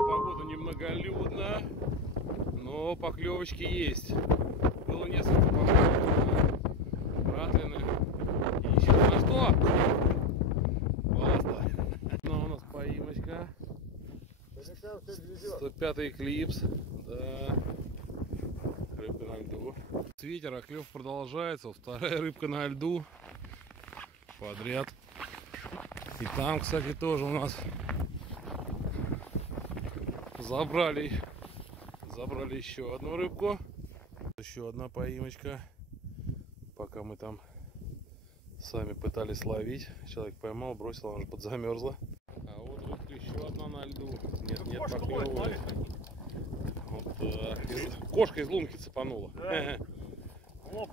погода немноголюдно, но поклевочки есть. Было несколько поклевок на ратлины. И еще на что? Классно. Ну, у нас поимочка. 105-й эклипс. Да. Рыбка на льду. Ветер, а клев продолжается. Вторая рыбка на льду. Подряд. И там, кстати, тоже у нас забрали еще одну рыбку. Еще одна поимочка. Пока мы там сами пытались ловить. Человек поймал, бросил, она уже подзамерзла. А вот рыбка еще одна на льду. Нет, поклевывает. Вот, кошка из лунки цепанула. Лоб